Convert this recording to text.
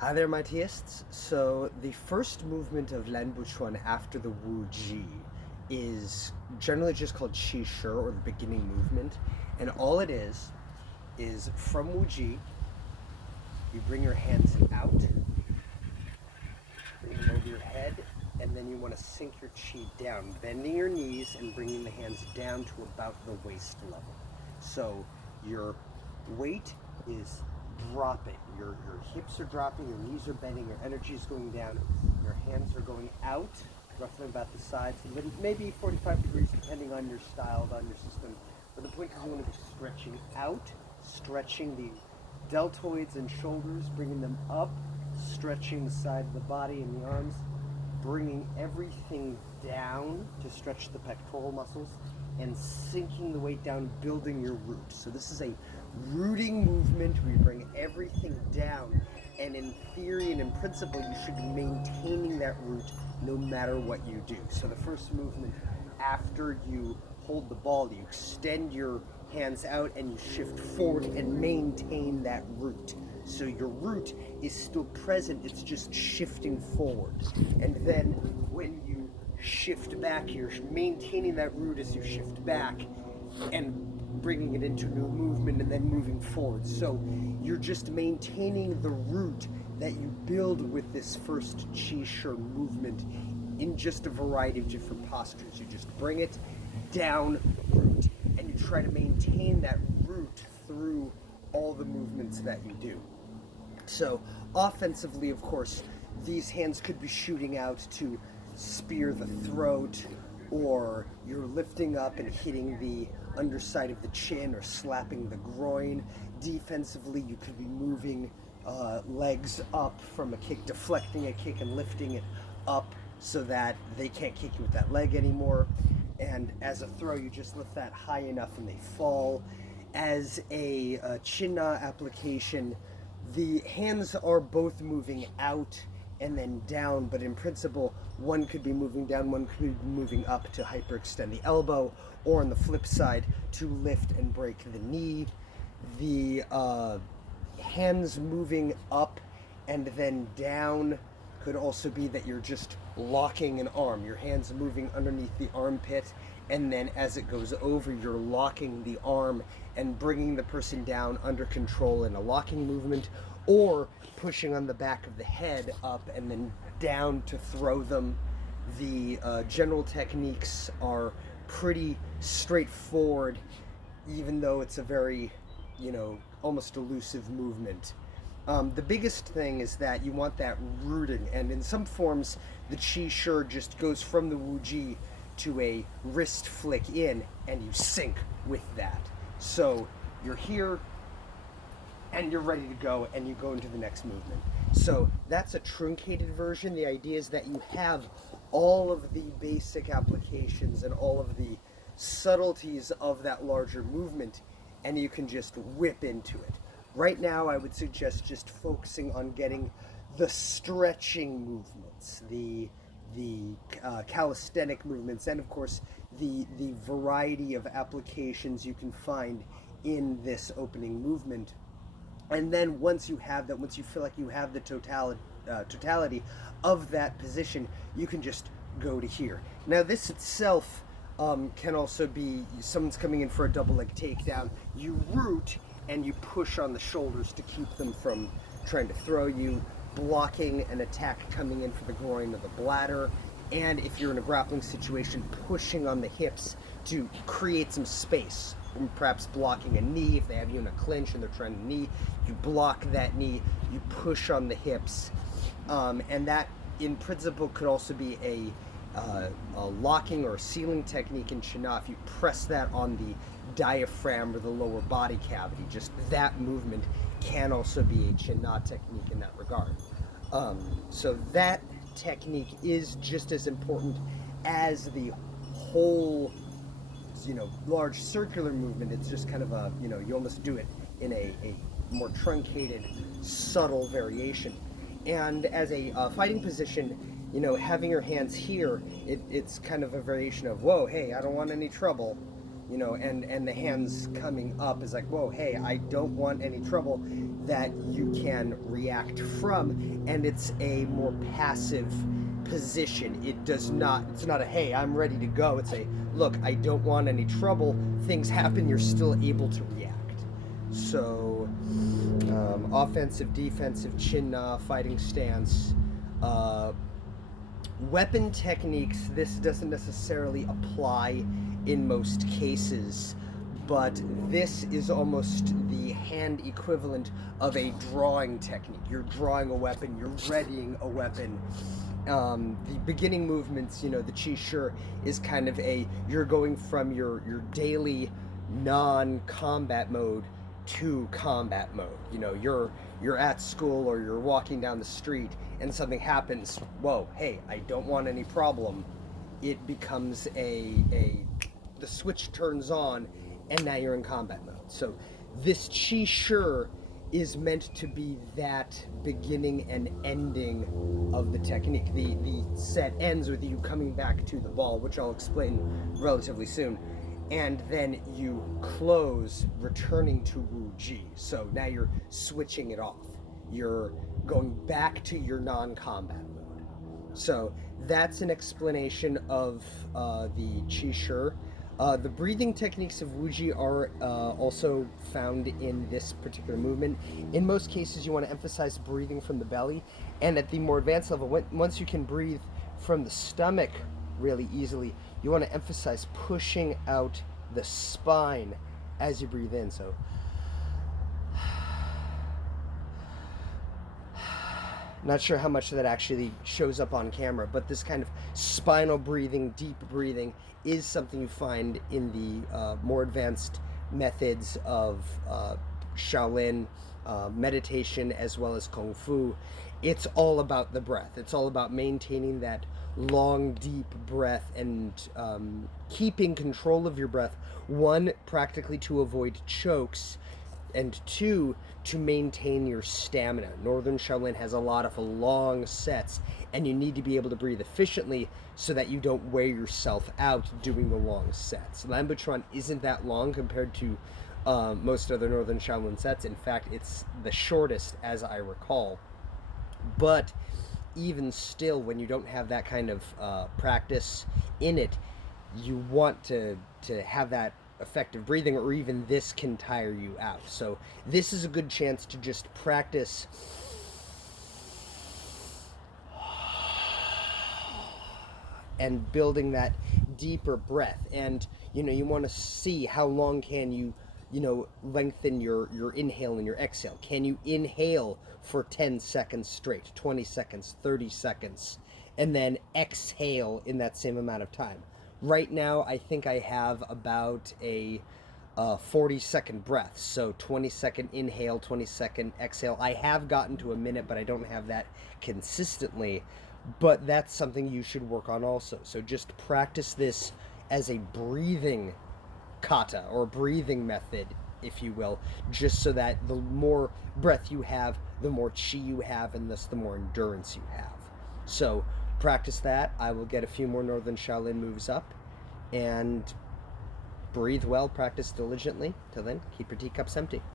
Hi there, my teists. So the first movement of Lian Bu Quan after the WuJi is generally just called Qi Shi, or the beginning movement, and all it is from WuJi, you bring your hands out, bring them over your head, and then you want to sink your Qi down, bending your knees and bringing the hands down to about the waist level. So your weight is dropping. Your hips are dropping, your knees are bending, your energy is going down, your hands are going out, roughly about the sides, maybe 45 degrees depending on your style, on your system. But the point is you want to be stretching out, stretching the deltoids and shoulders, bringing them up, stretching the side of the body and the arms, bringing everything down to stretch the pectoral muscles, and sinking the weight down, building your root. So this is a rooting movement where you bring everything down, and in theory and in principle you should be maintaining that root no matter what you do. So the first movement, after you hold the ball, you extend your hands out and you shift forward and maintain that root. So your root is still present, it's just shifting forward. And then when you shift back, you're maintaining that root as you shift back and bringing it into new movement and then moving forward. So you're just maintaining the root that you build with this first Qi Shi movement in just a variety of different postures. You just bring it down, root, and you try to maintain that root through all the movements that you do. So offensively, of course, these hands could be shooting out to spear the throat, or you're lifting up and hitting the underside of the chin or slapping the groin. Defensively, you could be moving legs up from a kick, deflecting a kick and lifting it up so that they can't kick you with that leg anymore. And as a throw, you just lift that high enough and they fall. As a chin na application, the hands are both moving out and then down, but in principle, one could be moving down, one could be moving up to hyperextend the elbow, or on the flip side, to lift and break the knee. The hands moving up and then down could also be that you're just locking an arm. Your hands moving underneath the armpit, and then as it goes over, you're locking the arm and bringing the person down under control in a locking movement, or pushing on the back of the head up and then down to throw them. The general techniques are pretty straightforward, even though it's a very, almost elusive movement. The biggest thing is that you want that rooting, and in some forms, the Qi Shi just goes from the WuJi to a wrist flick in, and you sink with that. So you're here, and you're ready to go, and you go into the next movement. So that's a truncated version. The idea is that you have all of the basic applications and all of the subtleties of that larger movement, and you can just whip into it. Right now, I would suggest just focusing on getting the stretching movements, the calisthenic movements, and of course the variety of applications you can find in this opening movement. And then once you have that, once you feel like you have the totality of that position, you can just go to here. Now this itself can also be, someone's coming in for a double leg takedown, you root and you push on the shoulders to keep them from trying to throw you, blocking an attack coming in for the groin or the bladder, and if you're in a grappling situation, pushing on the hips to create some space, perhaps blocking a knee. If they have you in a clinch and they're trying to knee, you block that knee, you push on the hips, and that in principle could also be a locking or a sealing technique in Qi Na. If you press that on the diaphragm or the lower body cavity, just that movement can also be a Qi Na technique in that regard. So that technique is just as important as the whole, large circular movement. It's just kind of a, you almost do it in a more truncated, subtle variation. And as a fighting position, having your hands here, it's kind of a variation of, whoa, hey, I don't want any trouble. And the hands coming up is like, whoa, hey, I don't want any trouble. that you can react from, and it's a more passive position. It's not a, hey, I'm ready to go. It's a, look, I don't want any trouble. Things happen, you're still able to react. So, offensive, defensive, chin na, fighting stance. Weapon techniques, this doesn't necessarily apply in most cases, but this is almost the hand equivalent of a drawing technique. You're drawing a weapon, you're readying a weapon. The beginning movements, the Qi Shi is kind of you're going from your daily non-combat mode to combat mode. You're at school or you're walking down the street and something happens. Whoa, hey, I don't want any problem. It becomes the switch turns on, and now you're in combat mode. So this Qi Shi is meant to be that beginning and ending of the technique. The set ends with you coming back to the ball, which I'll explain relatively soon, and then you close, returning to WuJi. So now you're switching it off. You're going back to your non-combat mode. So that's an explanation of the Qi Shi. The breathing techniques of WuJi are also found in this particular movement. In most cases, you want to emphasize breathing from the belly, and at the more advanced level, once you can breathe from the stomach really easily, you want to emphasize pushing out the spine as you breathe in. So not sure how much that actually shows up on camera, but this kind of spinal breathing, deep breathing, is something you find in the more advanced methods of Shaolin meditation as well as Kung Fu. It's all about the breath. It's all about maintaining that long, deep breath and keeping control of your breath. One, practically to avoid chokes, and two, to maintain your stamina. Northern Shaolin has a lot of long sets, and you need to be able to breathe efficiently so that you don't wear yourself out doing the long sets. Lian Bu Quan isn't that long compared to most other Northern Shaolin sets. In fact, it's the shortest, as I recall. But even still, when you don't have that kind of practice in it, you want to have that effective breathing, or even this can tire you out. So this is a good chance to just practice and building that deeper breath. And you want to see how long can you lengthen your inhale and your exhale. Can you inhale for 10 seconds straight, 20 seconds, 30 seconds, and then exhale in that same amount of time? Right now, I think I have about a 40-second breath. So 20-second inhale, 20-second exhale. I have gotten to a minute, but I don't have that consistently. But that's something you should work on also. So just practice this as a breathing kata, or breathing method, if you will, just so that the more breath you have, the more chi you have, and thus the more endurance you have. So practice that. I will get a few more Northern Shaolin moves up, and breathe well, practice diligently. Till then, keep your teacups empty.